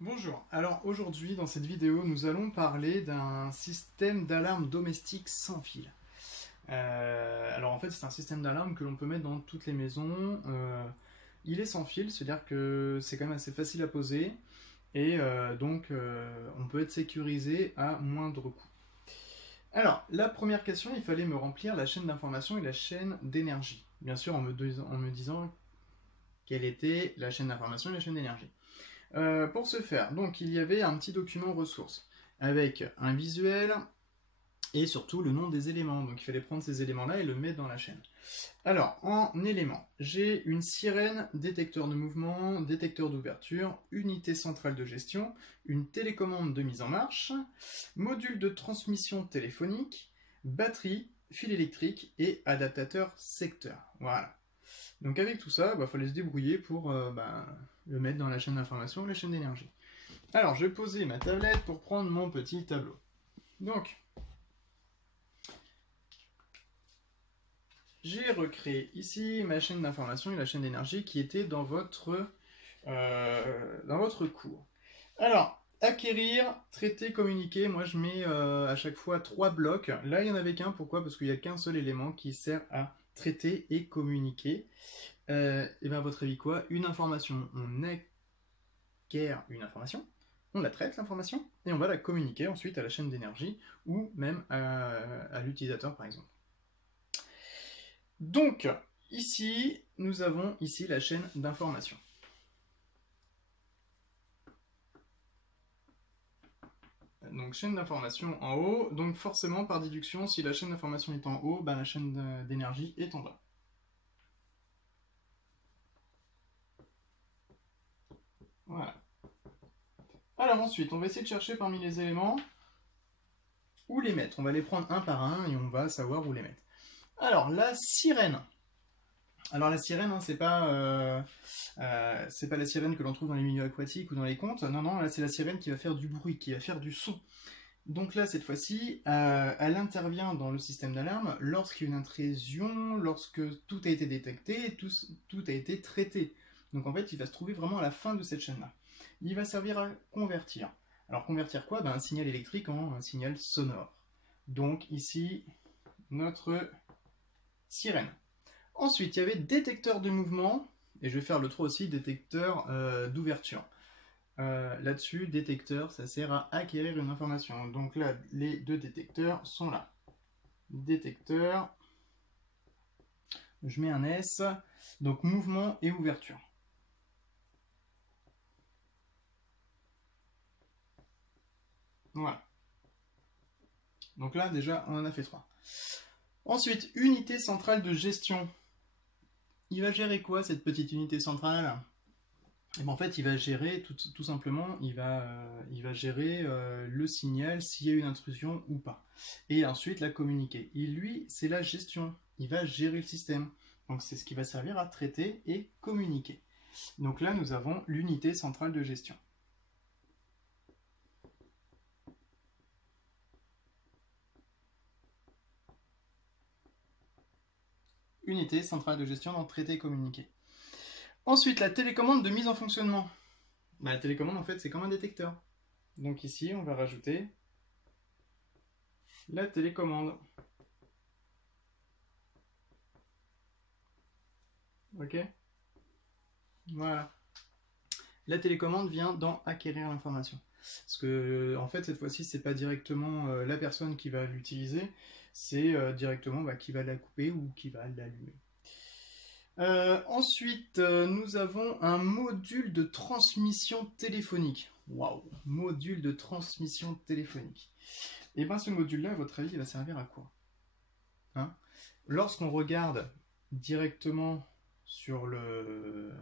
Bonjour, alors aujourd'hui dans cette vidéo nous allons parler d'un système d'alarme domestique sans fil. Alors en fait c'est un système d'alarme que l'on peut mettre dans toutes les maisons. Il est sans fil, c'est-à-dire que c'est quand même assez facile à poser et on peut être sécurisé à moindre coût. Alors la première question, il fallait me remplir la chaîne d'information et la chaîne d'énergie. Bien sûr en me disant quelle était la chaîne d'information et la chaîne d'énergie. Pour ce faire, donc il y avait un petit document ressources avec un visuel et surtout le nom des éléments. Donc il fallait prendre ces éléments-là et le mettre dans la chaîne. Alors, en éléments, j'ai une sirène, détecteur de mouvement, détecteur d'ouverture, unité centrale de gestion, une télécommande de mise en marche, module de transmission téléphonique, batterie, fil électrique et adaptateur secteur. Voilà. Donc avec tout ça, il fallait se débrouiller pour le mettre dans la chaîne d'information et la chaîne d'énergie. Alors je vais poser ma tablette pour prendre mon petit tableau. Donc, j'ai recréé ici ma chaîne d'information et la chaîne d'énergie qui était dans votre cours. Alors, acquérir, traiter, communiquer, moi je mets à chaque fois 3 blocs. Là il n'y en avait qu'un, pourquoi? Parce qu'il n'y a qu'un seul élément qui sert à traiter et communiquer. Et bien à votre avis quoi? Une information, on acquiert une information, on la traite l'information, et on va la communiquer ensuite à la chaîne d'énergie, ou même à l'utilisateur par exemple. Donc, ici, nous avons ici la chaîne d'information. Donc chaîne d'information en haut, donc forcément par déduction, si la chaîne d'information est en haut, la chaîne d'énergie est en bas. Voilà. Alors ensuite, on va essayer de chercher parmi les éléments où les mettre. On va les prendre un par un et on va savoir où les mettre. Alors, la sirène. Alors la sirène, hein, c'est pas la sirène que l'on trouve dans les milieux aquatiques ou dans les contes. Non, non, là c'est la sirène qui va faire du bruit, qui va faire du son. Donc là, cette fois-ci, elle intervient dans le système d'alarme lorsqu'il y a une intrusion, lorsque tout a été détecté, tout a été traité. Donc en fait, il va se trouver vraiment à la fin de cette chaîne-là. Il va servir à convertir. Alors convertir quoi? Un signal électrique en un signal sonore. Donc ici, notre sirène. Ensuite, il y avait détecteur de mouvement, et je vais faire le 3 aussi, détecteur d'ouverture. Là-dessus, détecteur, ça sert à acquérir une information. Donc là, les deux détecteurs sont là. Détecteur, je mets un S, donc mouvement et ouverture. Voilà. Donc là, déjà, on en a fait 3. Ensuite, unité centrale de gestion. Il va gérer quoi, cette petite unité centrale? Et en fait, il va gérer, tout simplement, il va gérer le signal, s'il y a une intrusion ou pas. Et ensuite, la communiquer. Et lui, c'est la gestion. Il va gérer le système. Donc, c'est ce qui va servir à traiter et communiquer. Donc là, nous avons l'unité centrale de gestion. Unité centrale de gestion dans traiter et communiquer. Ensuite, la télécommande de mise en fonctionnement. La télécommande, en fait, c'est comme un détecteur. Donc ici, on va rajouter la télécommande. Ok? Voilà. La télécommande vient dans acquérir l'information. Parce que, en fait, cette fois-ci, c'est pas directement la personne qui va l'utiliser, c'est directement qui va la couper ou qui va l'allumer. Ensuite, nous avons un module de transmission téléphonique. Waouh, module de transmission téléphonique. Et bien ce module-là, à votre avis, il va servir à quoi? Hein? Lorsqu'on regarde directement sur le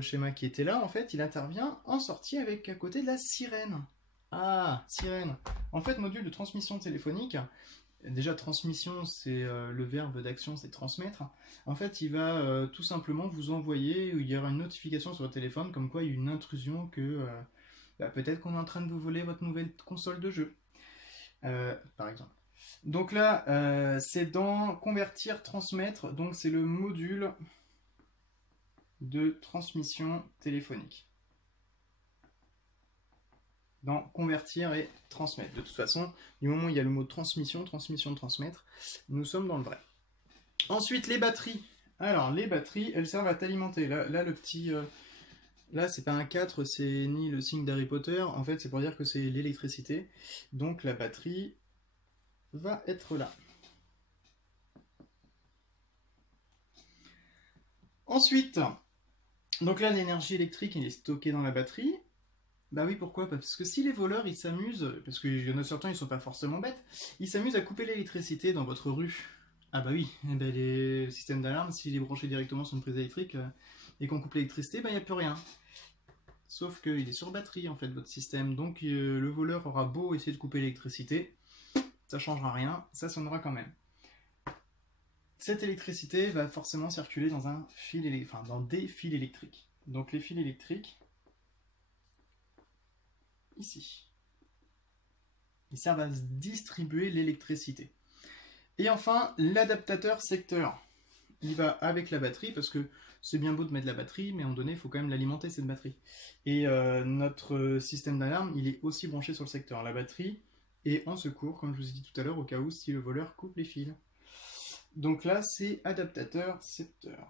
schéma qui était là, en fait, il intervient en sortie avec à côté de la sirène. Ah, sirène. En fait, module de transmission téléphonique, déjà transmission, c'est le verbe d'action, c'est transmettre. En fait, il va tout simplement vous envoyer, il y aura une notification sur votre téléphone comme quoi il y a une intrusion que peut-être qu'on est en train de vous voler votre nouvelle console de jeu, par exemple. Donc là, c'est dans convertir, transmettre, donc c'est le module de transmission téléphonique. Dans convertir et transmettre. De toute façon, du moment où il y a le mot transmission, transmettre, nous sommes dans le vrai. Ensuite, les batteries. Alors, les batteries, elles servent à t'alimenter. Là, le petit... là, c'est pas un 4, c'est ni le signe d'Harry Potter. En fait, c'est pour dire que c'est l'électricité. Donc, la batterie va être là. Ensuite, donc là, l'énergie électrique, elle est stockée dans la batterie. Bah oui, pourquoi? Parce que si les voleurs, ils s'amusent, parce qu'il y en a certains, ils sont pas forcément bêtes, ils s'amusent à couper l'électricité dans votre rue. Ah bah oui, eh ben le système d'alarme, s'il est branché directement sur une prise électrique et qu'on coupe l'électricité, bah il n'y a plus rien. Sauf qu'il est sur batterie, en fait, votre système. Donc le voleur aura beau essayer de couper l'électricité, ça ne changera rien, ça sonnera quand même. Cette électricité va forcément circuler dans un fil dans des fils électriques. Donc les fils électriques, ici, ils servent à distribuer l'électricité. Et enfin, l'adaptateur secteur. Il va avec la batterie, parce que c'est bien beau de mettre la batterie, mais à un moment donné, il faut quand même l'alimenter, cette batterie. Et notre système d'alarme, il est aussi branché sur le secteur. La batterie est en secours, comme je vous ai dit tout à l'heure, au cas où si le voleur coupe les fils. Donc là, c'est adaptateur secteur.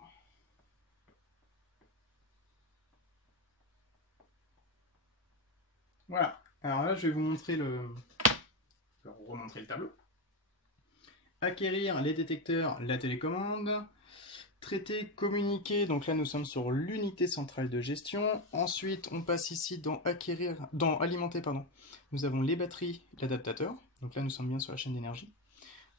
Voilà. Alors là, je vais vous montrer Je vais vous remontrer le tableau. Acquérir les détecteurs, la télécommande. Traiter, communiquer, donc là nous sommes sur l'unité centrale de gestion. Ensuite on passe ici dans alimenter, pardon. Nous avons les batteries, l'adaptateur, donc là nous sommes bien sur la chaîne d'énergie.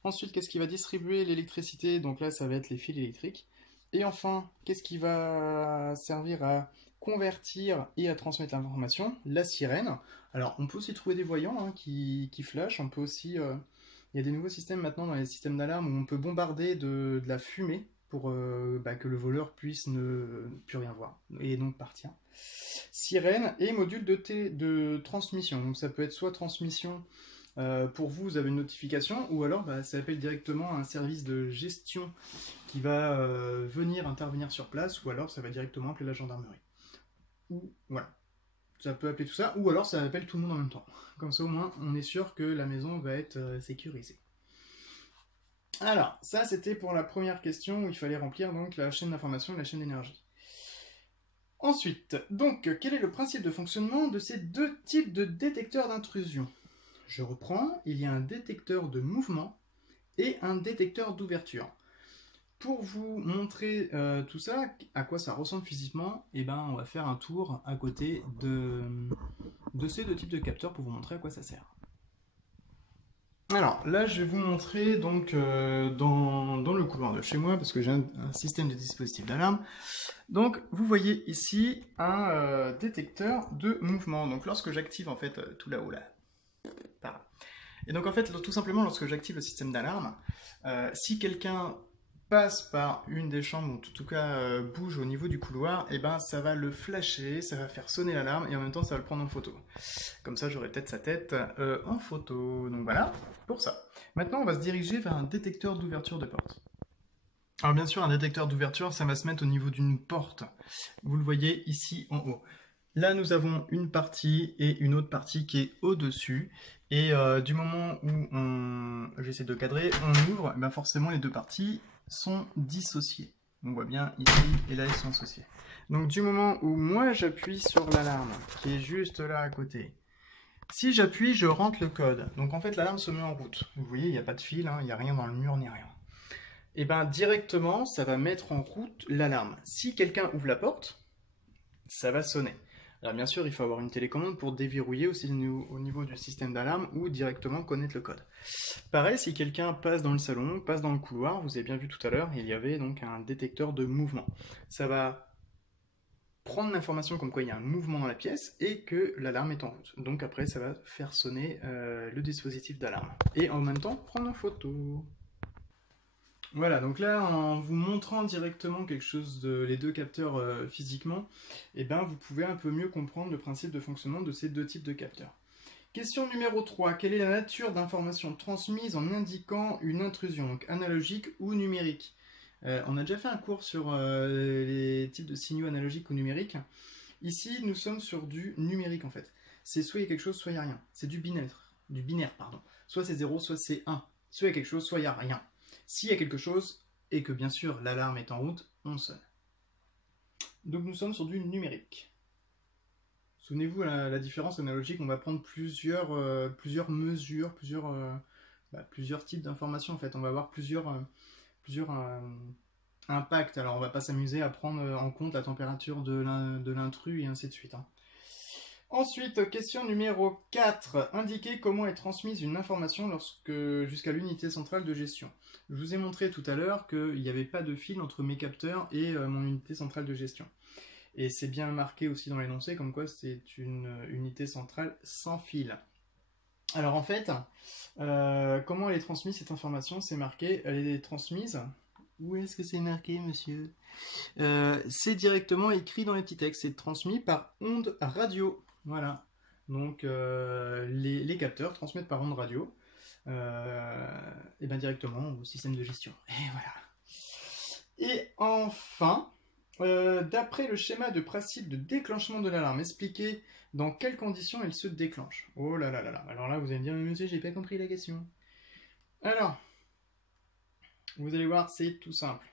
Ensuite qu'est-ce qui va distribuer l'électricité? Donc là ça va être les fils électriques. Et enfin qu'est-ce qui va servir à convertir et à transmettre l'information? La sirène. Alors on peut aussi trouver des voyants qui flashent, on peut aussi... il y a des nouveaux systèmes maintenant dans les systèmes d'alarme où on peut bombarder de la fumée pour que le voleur puisse ne plus rien voir et donc partir. Sirène et module de transmission. Donc ça peut être soit transmission pour vous, vous avez une notification, ou alors ça appelle directement un service de gestion qui va venir intervenir sur place, ou alors ça va directement appeler la gendarmerie. Ou voilà. Ça peut appeler tout ça, ou alors ça appelle tout le monde en même temps. Comme ça au moins on est sûr que la maison va être sécurisée. Alors, ça c'était pour la première question où il fallait remplir donc la chaîne d'information et la chaîne d'énergie. Ensuite, donc, quel est le principe de fonctionnement de ces deux types de détecteurs d'intrusion? Je reprends, il y a un détecteur de mouvement et un détecteur d'ouverture. Pour vous montrer tout ça, à quoi ça ressemble physiquement, on va faire un tour à côté de ces deux types de capteurs pour vous montrer à quoi ça sert. Alors là, je vais vous montrer donc dans le couloir de chez moi, parce que j'ai un système de dispositif d'alarme. Donc vous voyez ici un détecteur de mouvement. Donc lorsque j'active en fait tout là-haut là, par là. Et donc en fait tout simplement lorsque j'active le système d'alarme, si quelqu'un passe par une des chambres, ou en tout cas bouge au niveau du couloir, ça va le flasher, ça va faire sonner l'alarme et en même temps ça va le prendre en photo. Comme ça j'aurai peut-être sa tête en photo. Donc voilà, pour ça. Maintenant on va se diriger vers un détecteur d'ouverture de porte. Alors bien sûr un détecteur d'ouverture ça va se mettre au niveau d'une porte. Vous le voyez ici en haut. Là nous avons une partie et une autre partie qui est au-dessus. Et du moment où j'essaie de cadrer, on ouvre, forcément les deux parties sont dissociées. On voit bien ici et là ils sont associés. Donc du moment où moi j'appuie sur l'alarme, qui est juste là à côté, si j'appuie, je rentre le code. Donc en fait l'alarme se met en route. Vous voyez, il n'y a pas de fil, il n'y a rien dans le mur ni rien. Et directement ça va mettre en route l'alarme. Si quelqu'un ouvre la porte, ça va sonner. Alors bien sûr, il faut avoir une télécommande pour déverrouiller aussi au niveau du système d'alarme ou directement connaître le code. Pareil, si quelqu'un passe dans le salon, passe dans le couloir, vous avez bien vu tout à l'heure, il y avait donc un détecteur de mouvement. Ça va prendre l'information comme quoi il y a un mouvement dans la pièce et que l'alarme est en route. Donc après, ça va faire sonner le dispositif d'alarme. Et en même temps, prendre en photo. Voilà, donc là, en vous montrant directement quelque chose les deux capteurs physiquement, vous pouvez un peu mieux comprendre le principe de fonctionnement de ces deux types de capteurs. Question numéro 3. Quelle est la nature d'information transmise en indiquant une intrusion, donc analogique ou numérique? On a déjà fait un cours sur les types de signaux analogiques ou numériques. Ici, nous sommes sur du numérique en fait. C'est soit il y a quelque chose, soit il n'y a rien. C'est du binaire, pardon. Soit c'est 0, soit c'est 1. Soit il y a quelque chose, soit il n'y a rien. S'il y a quelque chose, et que bien sûr l'alarme est en route, on sonne. Donc nous sommes sur du numérique. Souvenez-vous la différence analogique, on va prendre plusieurs mesures, plusieurs types d'informations en fait. On va avoir plusieurs impacts. Alors on va pas s'amuser à prendre en compte la température de l'intrus et ainsi de suite. Hein. Ensuite, question numéro 4. Indiquez comment est transmise une information jusqu'à l'unité centrale de gestion. Je vous ai montré tout à l'heure qu'il n'y avait pas de fil entre mes capteurs et mon unité centrale de gestion. Et c'est bien marqué aussi dans l'énoncé comme quoi c'est une unité centrale sans fil. Alors en fait, comment elle est transmise cette information? C'est marqué, elle est transmise. Où est-ce que c'est marqué, monsieur? C'est directement écrit dans les petits textes. C'est transmis par onde radio. Voilà. Donc les capteurs transmettent par onde radio. Et bien directement au système de gestion. Et voilà. Et enfin, d'après le schéma de principe de déclenchement de l'alarme, expliquez dans quelles conditions elle se déclenche. Oh là là là là. Alors là, vous allez me dire, monsieur, j'ai pas compris la question. Alors, vous allez voir, c'est tout simple.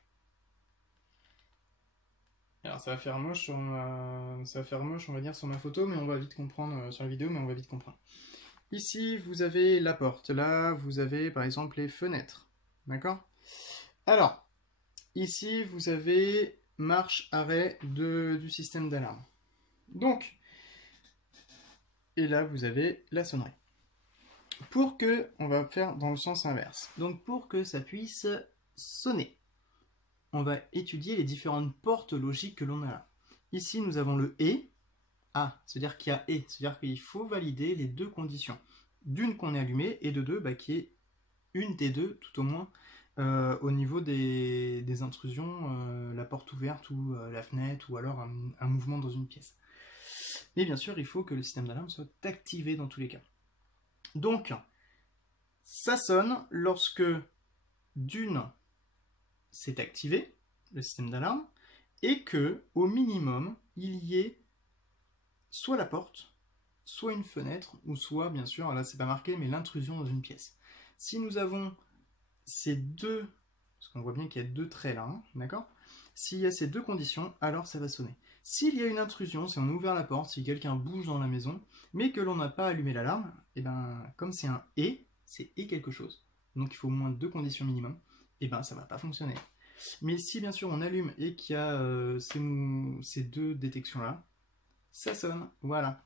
Alors ça va faire moche, on va dire, sur ma photo, mais on va vite comprendre, sur la vidéo, mais on va vite comprendre. Ici, vous avez la porte. Là, vous avez, par exemple, les fenêtres. D'accord? Alors, ici, vous avez marche-arrêt du système d'alarme. Donc, et là, vous avez la sonnerie. On va faire dans le sens inverse. Donc, pour que ça puisse sonner, on va étudier les différentes portes logiques que l'on a là. Ici, nous avons le « et ». Ah, c'est-à-dire qu'il y a « et », c'est-à-dire qu'il faut valider les deux conditions. D'une, qu'on est allumé, et de deux, qu'il y ait une des deux, tout au moins, au niveau des intrusions, la porte ouverte ou la fenêtre, ou alors un mouvement dans une pièce. Et bien sûr, il faut que le système d'alarme soit activé dans tous les cas. Donc, ça sonne lorsque, d'une, c'est activé, le système d'alarme, et que, au minimum, il y ait soit la porte, soit une fenêtre, ou soit, bien sûr, là c'est pas marqué, mais l'intrusion dans une pièce. Si nous avons ces deux, parce qu'on voit bien qu'il y a deux traits là, hein, d'accord? S'il y a ces deux conditions, alors ça va sonner. S'il y a une intrusion, si on a ouvert la porte, si quelqu'un bouge dans la maison, mais que l'on n'a pas allumé l'alarme, et ben comme c'est un « et », c'est « et quelque chose », donc il faut au moins deux conditions minimum, et ben ça va pas fonctionner. Mais si bien sûr on allume et qu'il y a ces deux détections là, ça sonne, voilà.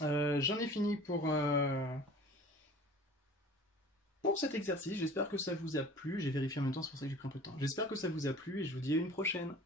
J'en ai fini pour cet exercice, j'espère que ça vous a plu, j'ai vérifié en même temps, c'est pour ça que j'ai pris un peu de temps. J'espère que ça vous a plu et je vous dis à une prochaine.